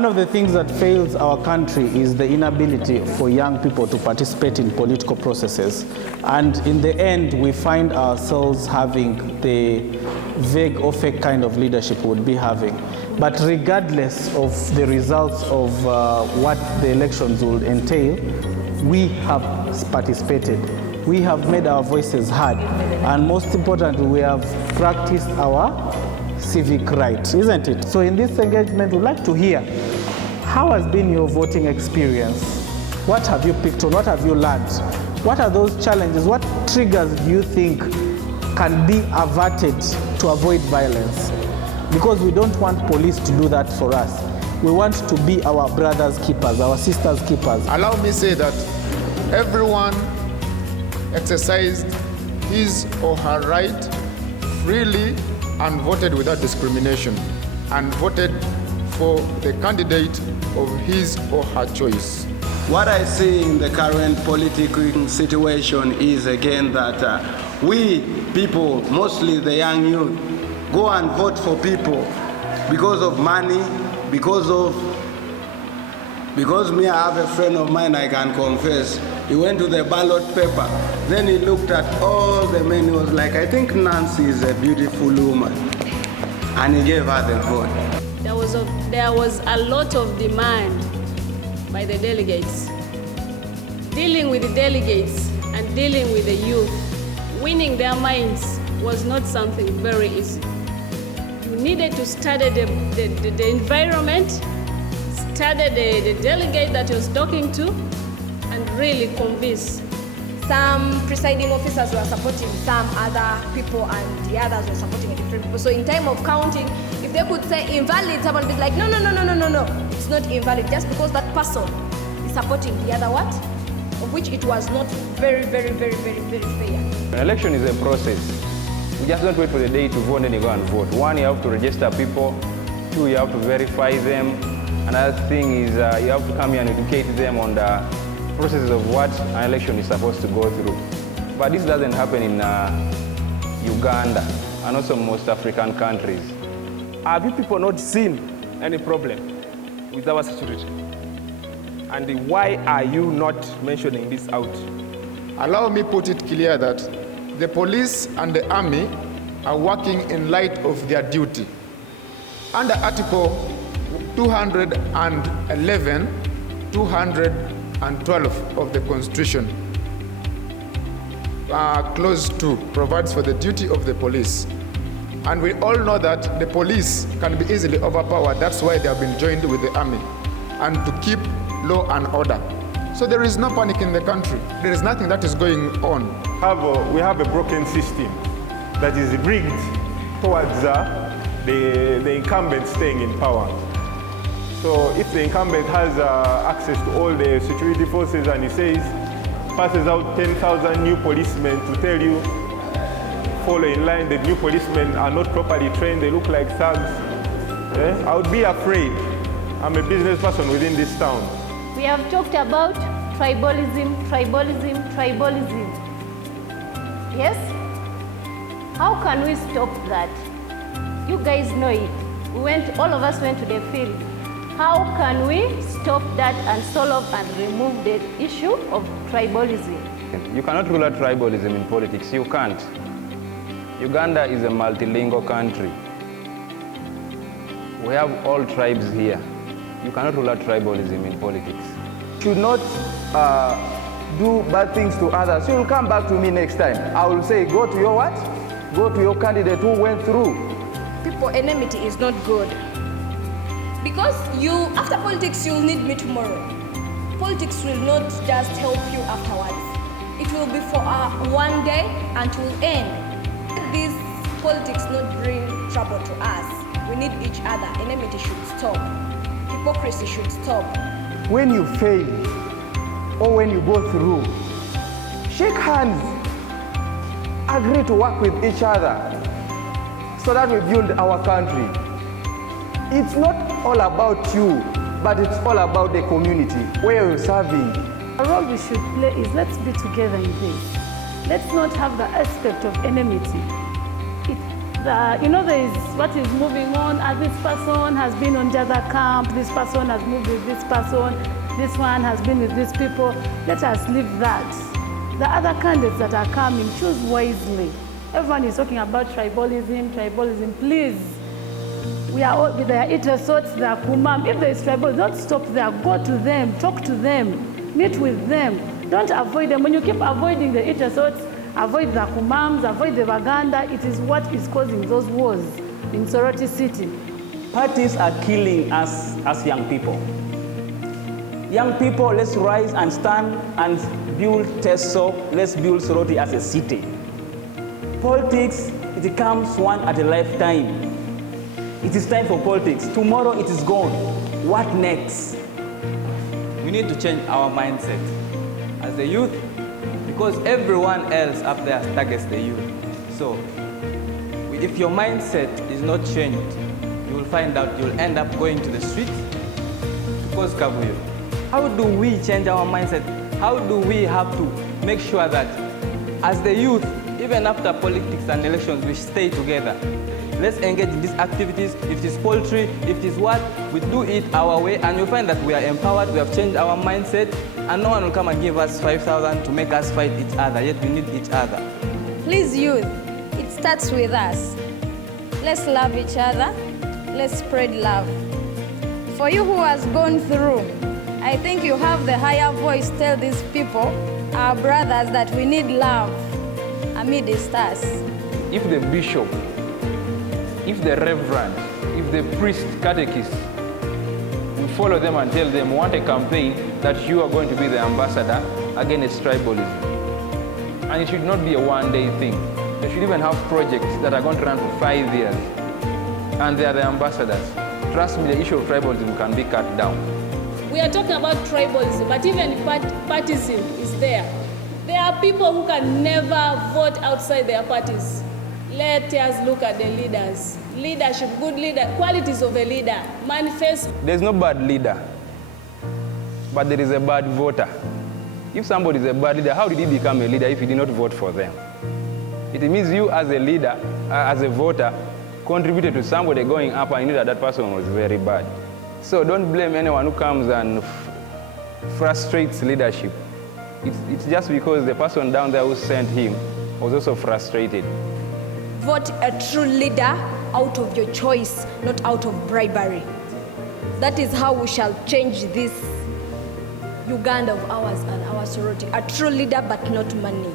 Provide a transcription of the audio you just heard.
One of the things that fails our country is the inability for young people to participate in political processes. And in the end, we find ourselves having the vague or fake kind of leadership we would be having. But regardless of the results of what the elections will entail, we have participated. We have made our voices heard. And most importantly, we have practiced our civic rights, isn't it? So in this engagement, we'd like to hear, how has been your voting experience? What have you picked on? What have you learned? What are those challenges? What triggers do you think can be averted to avoid violence? Because we don't want police to do that for us. We want to be our brothers' keepers, our sisters' keepers. Allow me to say that everyone exercised his or her right freely and voted without discrimination, and voted for the candidate of his or her choice. What I see in the current political situation is again that we people, mostly the young youth, go and vote for people because of money, because me, I have a friend of mine, I can confess. He went to the ballot paper, then he looked at all the men, he was like, I think Nancy is a beautiful woman, and he gave her the vote. There was a lot of demand by the delegates. Dealing with the delegates and dealing with the youth, winning their minds was not something very easy. You needed to study the environment, study the delegate that you was talking to, and really convince. Some presiding officers were supporting some other people and the others were supporting different people. So in time of counting, if they could say invalid, someone would be like, no, it's not invalid, just because that person is supporting the other what? Of which it was not very fair. An election is a process. We just don't wait for the day to vote and you go and vote. One, you have to register people. Two, you have to verify them. Another thing is you have to come here and educate them on the processes of what an election is supposed to go through. But this doesn't happen in Uganda and also most African countries. Have you people not seen any problem with our security? And why are you not mentioning this out? Allow me put it clear that the police and the army are working in light of their duty. Under Article 211, 212 of the Constitution, Clause 2 provides for the duty of the police. And we all know that the police can be easily overpowered. That's why they have been joined with the army, and to keep law and order. So there is no panic in the country. There is nothing that is going on. We have a broken system that is rigged towards the incumbent staying in power. So if the incumbent has access to all the security forces and he says, passes out 10,000 new policemen to tell you, follow in line, the new policemen are not properly trained, they look like thugs, I would be afraid. I'm a business person within this town. We have talked about tribalism. Yes? How can we stop that? You guys know it. All of us went to the field. How can we stop that and solve and remove the issue of tribalism? You cannot rule out tribalism in politics. You can't. Uganda is a multilingual country. We have all tribes here. You cannot rule out tribalism in politics. Should not do bad things to others. You will come back to me next time. I will say, go to your what? Go to your candidate who went through. People, enmity is not good. Because after politics, you'll need me tomorrow. Politics will not just help you afterwards. It will be for one day and it will end. This politics not bring trouble to us. We need each other. Enmity should stop. Hypocrisy should stop. When you fail or when you go through, shake hands. Agree to work with each other so that we build our country. It's not all about you, but it's all about the community where you're serving. The role we should play is let's be together in this. Let's not have the aspect of enmity. There is what is moving on. This person has been on the other camp. This person has moved with this person. This one has been with these people. Let us leave that. The other candidates that are coming, choose wisely. Everyone is talking about tribalism. Please, we are all, there are Itesots, there are Kumam. If there is tribalism, don't stop there. Go to them, talk to them, meet with them. Don't avoid them. When you keep avoiding the Itesots, avoid the Kumams, avoid the Baganda, it is what is causing those wars in Sorority City. Parties are killing us as young people. Young people, let's rise and stand and build Teso, let's build Sorority as a city. Politics, it comes one at a lifetime. It is time for politics. Tomorrow it is gone. What next? We need to change our mindset as the youth, because everyone else up there targets the youth. So, if your mindset is not changed, you will find out you'll end up going to the street to cause kavuyo. How do we change our mindset? How do we have to make sure that as the youth, even after politics and elections, we stay together? Let's engage in these activities. If it is poultry, if it is what, we do it our way, and you'll find that we are empowered, we have changed our mindset, and no one will come and give us 5,000 to make us fight each other, yet we need each other. Please, youth, it starts with us. Let's love each other. Let's spread love. For you who has gone through, I think you have the higher voice. Tell these people, our brothers, that we need love amidst us. If the bishop, if the reverend, if the priest, catechist, we follow them and tell them, we want a campaign that you are going to be the ambassador against tribalism. And it should not be a one-day thing. They should even have projects that are going to run for 5 years. And they are the ambassadors. Trust me, the issue of tribalism can be cut down. We are talking about tribalism, but even partyism is there. There are people who can never vote outside their parties. Let us look at the leaders. Leadership, good leader, qualities of a leader, manifest. There's no bad leader, but there is a bad voter. If somebody is a bad leader, how did he become a leader if he did not vote for them? It means you as a leader, as a voter, contributed to somebody going up and you knew that person was very bad. So don't blame anyone who comes and frustrates leadership. It's just because the person down there who sent him was also frustrated. Vote a true leader out of your choice, not out of bribery. That is how we shall change this Uganda of ours and our sorority. A true leader, but not money.